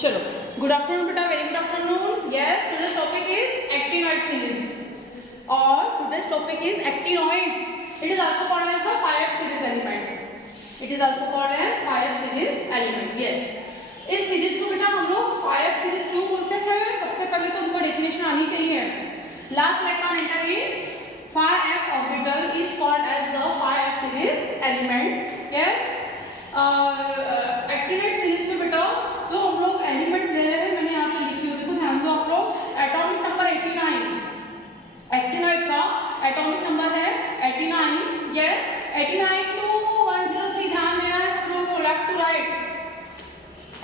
चलो, good afternoon बेटा, very good afternoon. Yes, today's topic is actinoid series और today's topic is actinoids. It is also called as the 5F series elements. It is also called as 5F series element. Yes. इस series को बेटा हम लोग 5F series क्यों बोलते हैं? सबसे पहले तो हमको डेफिनेशन आनी चाहिए. Last electron enter in 5F orbital is called as the 5F series elements. Yes. Actinoid series में बेटा जो हम लोग एलिमेंट्स ले रहे हैं, मैंने यहाँ पे लिखी हुई, देखो ध्यान दो आप लोग. Atomic number 89. एक्टिनॉइड का एटॉमिक नंबर है 89. Yes, 89 to 103. ध्यान देना है सब लोगों को, लेफ्ट टू राइट.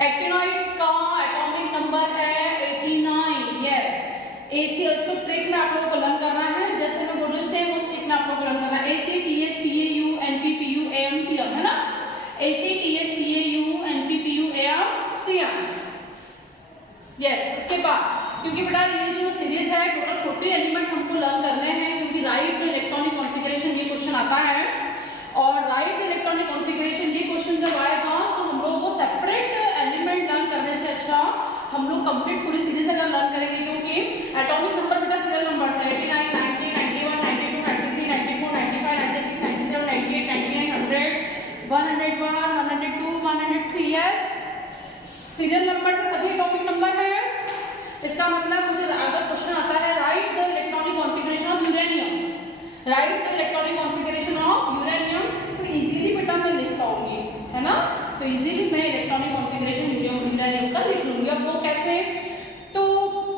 एक्टिनॉइड का एटॉमिक नंबर है 89. यस, एसी इसको ट्रिक में आप लोगों को लर्न करना है. जैसे मैं बोल रही हूँ सेम उस ट्रिक में आप लोगों को लर्न करना है. ACTHPAU NPPU AMCM है ना. ACTHPAU NPPU AMCM. यस, उसके बाद क्योंकि बेटा ये जो सीरीज है टोटल 40 एलिमेंट्स हमको लर्न करने हैं, क्योंकि राइट द इलेक्ट्रॉनिक कॉन्फ़िगरेशन ये क्वेश्चन आता है. और राइट द इलेक्ट्रॉनिक कॉन्फ़िगरेशन ये क्वेश्चन जब आएगा तो हम लोगों को सेपरेट एलिमेंट लर्न करने से अच्छा हम लोग कंप्लीट पूरी सीरीज अगर लर्न करेंगे, क्योंकि एटॉमिक नंबर बेटा सीरियल नंबर है 89, 90, 91, 92, 93, 94, 95, 96, 97, 98, 99, 100, 101, 102, 103. यस, सीरियल नंबर से सभी एटॉमिक नंबर है. इसका मतलब मुझे अगर क्वेश्चन आता है right the electronic configuration of uranium, right the electronic configuration of uranium, तो इजीली बेटा मैं लिख पाऊंगी, है ना. तो इजीली मैं इलेक्ट्रॉनिक कॉन्फ़िगरेशन यूरेनियम का लिख लूंगी. अब वो कैसे? तो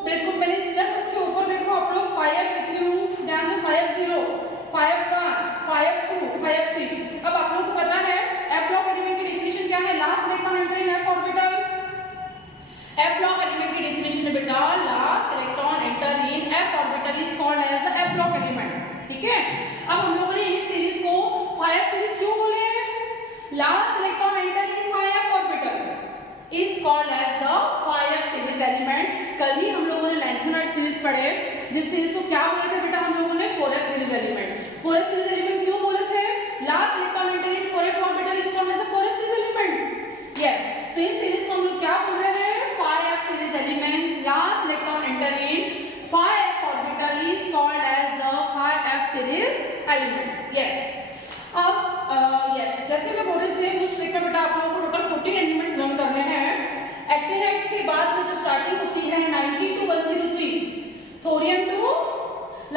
देखो मैंने जस्ट इसके ऊपर देखो आप लोग 5F लिख रही हूँ, ध्यान दो 5F0, 5F1, 5F2, 5F3. अब आप लोगों को पता है F ब्लॉक एलिमेंट की डेफिनेशन क्या है? Last electron enter in F orbital. F block element की definition है बेटा last electron enter in F orbital is called as the F block element. ठीक है. अब हम लोगों ने इस सीरीज को 5F सीरीज क्यों बोले हैं? Last electron enter in 5F orbital is called as the 5F series element. कल ही हम लोगों ने लैंथेनॉइड सीरीज पढ़े, जिस सीरीज को क्या बोले थे बेटा हम लोगों ने? 4F series element. 4F series element क्यों बोले थे? Last electron enter in 4F orbital is called as the 4F series element. Yes. तो इस सीरीज को हम लोग क्या बोल रहे हैं? 5F series element. Last electron enter in 5F orbital is called as the 5F series elements. Yes. अब yes, जैसे मैं बोल रही थी उस ट्रिक में बेटा आप लोगों को टोटल 40 एलिमेंट्स लर्न करने हैं. एक्टिनाइड्स के बाद में जो स्टार्टिंग होती है 90 to 103, thorium to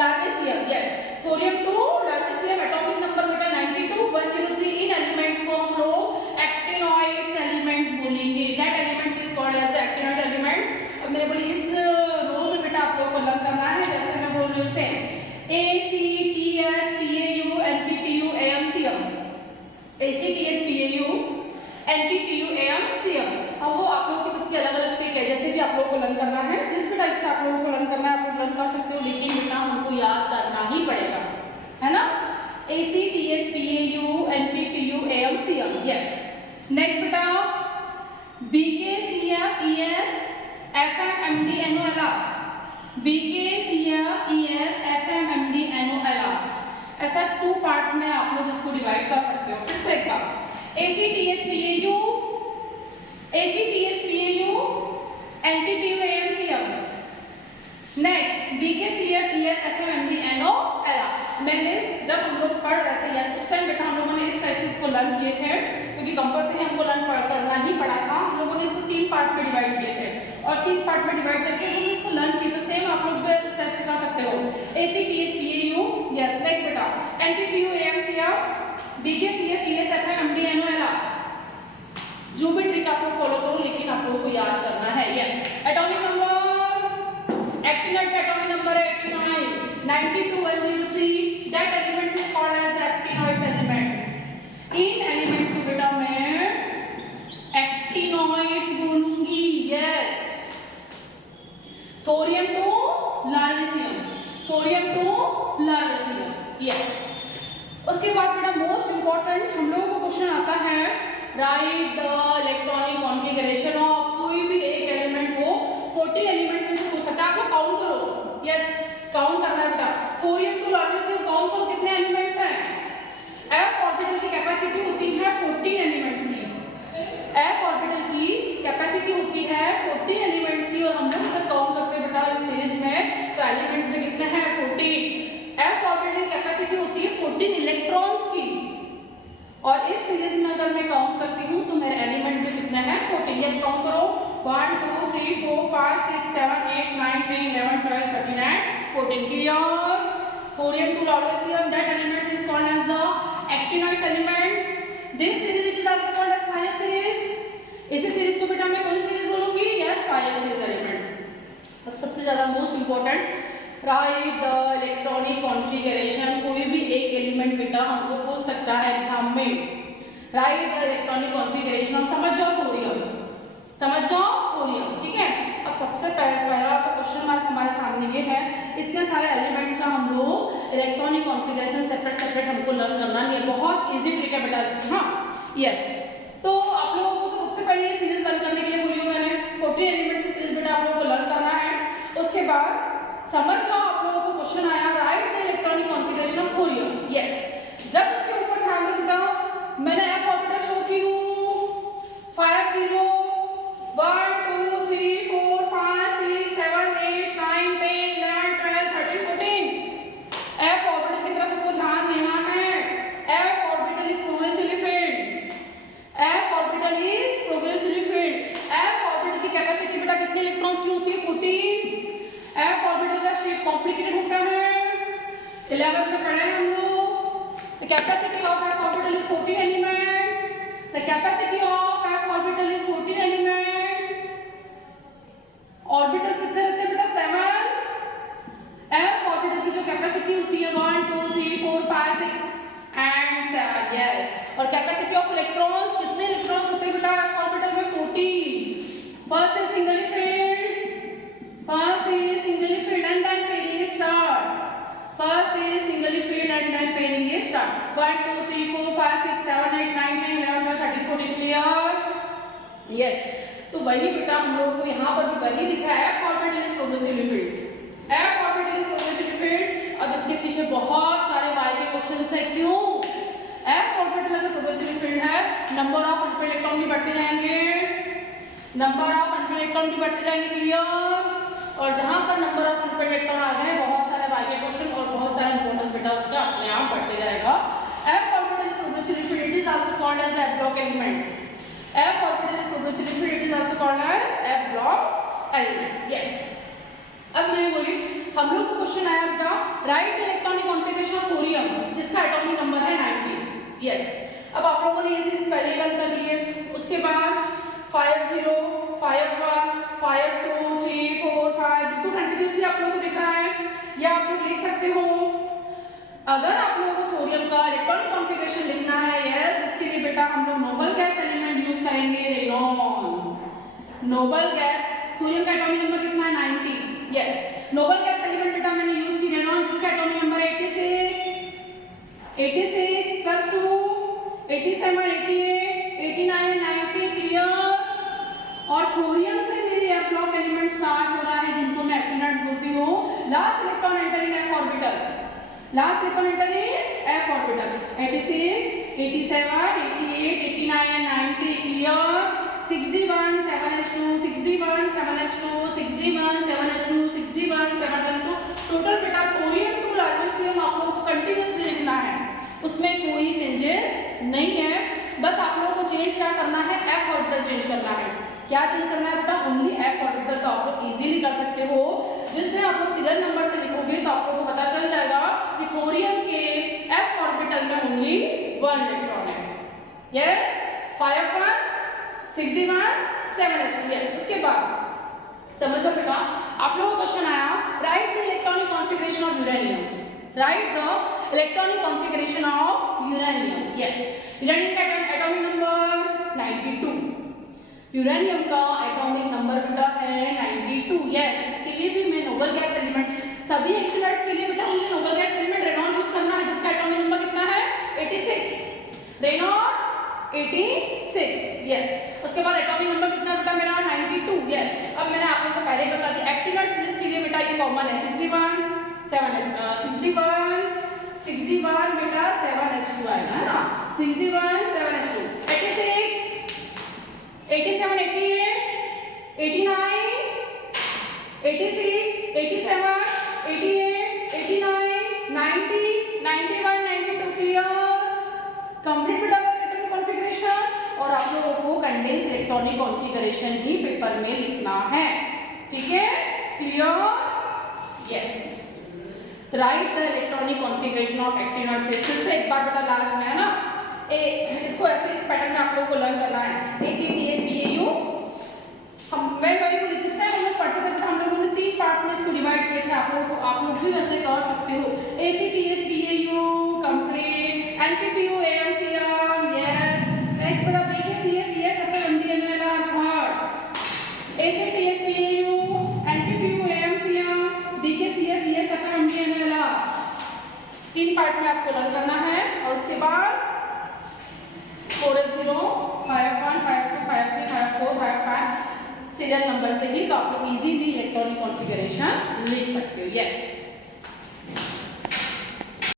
lawrencium. Yes, thorium to lawrencium atomic number बेटा 90 to 103. इन एलिमेंट्स को हम लोग एक्टिनॉइड्स एलिमेंट्स बोलेंगे. That elements is called as the actinoid elements. अब मैंने बोली इस रो में बेटा आप लोगों को लर्न करना है. जैसे मैं बोल रही हूँ same ACTHPAU NPPU AMCM, ACTHPAU NPPU AMCM. अब वो आप लोगों की सबकी अलग अलग ट्रिक है, जैसे भी आप लोगों को लर्न करना है, जिस भी टाइप से आप लोगों को लर्न करना है आप लोग लर्न कर सकते हो, लेकिन बेटा हमको याद करना ही पड़ेगा, है ना. ACTHPAU NPPU AMCM. Yes. Next बेटा BKCFES FMMDNOLR. BKCFES FMMDNOLR. ऐसा 2 पार्ट्स में आप लोग इसको डिवाइड कर सकते हो. फिर से एक बार ACTHPAU NPPU AMCM. Next BKCFES FMMDNOLR. मैंने जब हम लोग पढ़ रहे थे या उस टाइम बेटा हम लोगों ने इस टाइप से इसको लर्न किए थे, क्योंकि कंपल्सरी हमको लर्न करना ही पड़ा था. हम लोगों ने इसको 3 पार्ट में डिवाइड किए थे और 3 पार्ट में डिवाइड करके हमने इसको लर्न किया. तो सेम आप लोग भी इस टाइप से कर सकते हो. ACTHPAU. यस. नेक्स्ट बेटा NPPU AMCM, BKCFES FMMDNOLR. जो भी ट्रिक आप लोग फॉलो करो, लेकिन आप लोगों को याद करना है. यस. एटॉमिक नंबर एक्टिनॉइड का एटॉमिक नंबर है 89, 90 to 103. That elements is called as the actinoid elements. इन एलिमेंट्स को बेटा मैं एक्टिनॉइड्स बोलूंगी. Yes. Thorium to lawrencium, thorium to lawrencium. Yes. उसके बाद बेटा मोस्ट इंपॉर्टेंट हम लोगों को क्वेश्चन आता है right the electronic configuration of. कोई भी एक एलिमेंट को 40 एलिमेंट्स में से पूछ सकता है. आपको काउंट करो. यस, काउंट करना है बेटा. थोरियम टू लार्वेसियम काउंट करो कितने एलिमेंट्स हैं. F ऑर्बिटल की कैपेसिटी होती है 14 एलिमेंट्स की. F ऑर्बिटल की कैपेसिटी होती है तो एलिमेंट्स में कितने हैं 14। f ऑर्बिटल की कैपेसिटी होती है 14 इलेक्ट्रॉन्स की, और इस सीरीज में अगर मैं काउंट करती हूँ तो मेरे एलिमेंट्स में कितने हैं 14। यस काउंट करो 1 2 3 4 5 6 7 8 9 10 11 12 13 and 14 clear। thorium 2 laudocium that element is called as the actinides element। this series it is also called as 5f series। इसी सीरीज को बेटा मैं कौन सी सीरीज बोलूंगी यस 5f सीरीज एलिमेंट। अब सबसे ज्यादा most important right the electronic configuration. कोई भी एक एलिमेंट बेटा हमको पूछ सकता है एग्जाम में। Right the electronic configuration. हम समझ जाओ थोरियम, समझ जाओ थोरियम, ठीक है। अब सबसे पहला तो क्वेश्चन मार्क हमारे सामने ये है, इतने सारे एलिमेंट्स का हम लोग इलेक्ट्रॉनिक कॉन्फ़िगरेशन सेपरेट हमको लर्न करना नहीं है। बहुत इजी ट्रिक है बेटा इसकी। हाँ यस, तो आप लोगों को तो सबसे पहले ये सीरीज लर्न करने के लिए बोली हूँ मैंने 40 एलिमेंट्स की सीरीज बेटा आप लोगों को लर्न करना है। उसके बाद समझ जाओ आप लोगों को क्वेश्चन आया right the electronic configuration of thorium. Yes, जब उसके ऊपर ध्यान दो बेटा मैंने f ऑर्बिटल शो की हूँ 5 0 1 2 3 4 5 6 7 8 9 10 11 12 13 14। f ऑर्बिटल की तरफ आपको ध्यान देना है। f orbital is progressively field. f orbital is progressively field. f orbital की कैपेसिटी बेटा कितने इलेक्ट्रॉन्स की होती है 14। f ऑर्बिटल का शेप कॉम्प्लिकेटेड होता है, 11th में पढ़े हम लोग। The capacity of f orbital is 14 elements. The capacity of f orbital is 14 elements. Orbitals कितने रहते हैं बेटा 7। f ऑर्बिटल की जो कैपेसिटी होती है 1 2 3 4 5 6 एंड 7। यस, और कैपेसिटी ऑफ इलेक्ट्रॉन्स कितने इलेक्ट्रॉन्स होते हैं बेटा f ऑर्बिटल में 14। First is single field, first is singly filled and then pairing is start। first is singly filled and then pairing is start। 1 2 3 4 5 6 7 8 9 10 11 12 13 14 clear। yes, तो वही बेटा हम लोग को यहाँ पर भी वही दिखा है f orbital is progressively field. f orbital is progressively field. अब इसके पीछे बहुत सारे y के क्वेश्चंस है। क्यों? f ऑर्बिटल अगर प्रोग्रेसिवली फिल्ड है नंबर ऑफ अनपेड इलेक्ट्रॉन भी बढ़ते जाएंगे, नंबर ऑफ अनपेड इलेक्ट्रॉन भी बढ़ते जाएंगे। क्लियर? और जहां पर नंबर ऑफ अनपेड इलेक्ट्रॉन आ गए बहुत सारे y के क्वेश्चन और बहुत सारा इंपॉर्टेंस बेटा उसका अपने आप बढ़ते जाएगा। f orbital is progressively filled, it is also called as f block element. f orbital is progressively filled, it is also called as f block element. Yes, अब मैंने बोली हम लोग को क्वेश्चन आया बेटा write the electronic configuration of thorium जिसका atomic number है 90। यस, अब आप लोगों ने ये सीरीज पहले ही रन कर ली है। उसके बाद 5 0 5 1 5 2 3 4 5 बिल्कुल कंटिन्यूसली आप लोगों को दिख रहा है, या आप लोग लिख सकते हो। अगर आप लोगों को थोरियम का इलेक्ट्रॉनिक कॉन्फ़िगरेशन लिखना है यस, इसके लिए बेटा हम लोग नोबल गैस एलिमेंट यूज करेंगे, रेनॉन। नोबल गैस, थोरियम का एटॉमिक नंबर कितना है 90। यस, नोबल गैस एलिमेंट बेटा मैंने यूज की रेनॉन जिसका एटॉमिक नंबर 86 प्लस 2 87 88 89 90। क्लियर? और थोरियम से मेरे f ब्लॉक एलिमेंट स्टार्ट हो रहा है जिनको मैं एक्टिनाइड्स बोलती हूँ। Last electron enter in f orbital, last electron enter in f orbital 86 87 88 89 and 90। Clear? 61 7s2 61 7s2 61 7s2 61 7s2। Total बेटा थोरियम टू लार्जेसियम आप लोगों को कंटिन्यूसली लिखना है, उसमें कोई चेंजेस नहीं है। बस आप लोगों को चेंज क्या करना है f ऑर्बिटल चेंज करना है। क्या चेंज करना है बेटा? Only f orbital. तो आप लोग इजीली कर सकते हो, जिससे आप लोग सीरियल नंबर से लिखोगे तो आप लोगों को पता चल जाएगा कि थोरियम के f ऑर्बिटल में ओनली 1 इलेक्ट्रॉन है। Yes, 5 1 61 7s2। यस, उसके बाद समझो बेटा आप लोगों को क्वेश्चन आया right the electronic configuration of uranium. Right the electronic configuration of uranium. Yes, uranium का एटॉमिक नंबर 92। यूरेनियम का एटॉमिक नंबर बेटा है 92। यस, इसके लिए भी मैं नोबल गैस एलिमेंट, सभी एक्टिनाइड्स के लिए बेटा मुझे noble gas element Renan use करना है जिसका एटॉमिक नंबर कितना है 86। रेनॉन 86। यस, उसके बाद एटॉमिक नंबर कितना बेटा मेरा 92। यस, अब मैंने आप लोगों को पहले ही बता दिया एक्टिनाइड सीरीज के लिए बेटा ये कॉमन है 61 61 बेटा 7s2 आएगा है ना, 61 7s2 86 87 88 89 86 87 इलेक्ट्रॉनिक कॉन्फ़िगरेशन ही पेपर में लिखना है, ठीक है, clear, yes. Write the electronic configuration of actinoid shell. फिर से एक बार बेटा लास्ट में है ना, इसको ऐसे इस पैटर्न में आप लोगों को लर्न करना है, ACTHPAU। हम मैं वही जिस टाइम हम लोग पढ़ते थे हम लोगों ने 3 पार्ट्स में इसको डिवाइड किए थे, आप लोग भी वैसे कर सकते हो। ACTHPAU complete, NPPU AMCR, yes. Next बेटा BKCF VSFR MDNLR third, ACTHPAU NPPU AMCR BKCF VSFR MDNLR 3 part में आपको लर्न करना है। और उसके बाद 480 51 52 53 54 55 सीरियल नंबर से ही तो आप लोग इजीली इलेक्ट्रॉनिक कॉन्फ़िगरेशन लिख सकते हो, यस।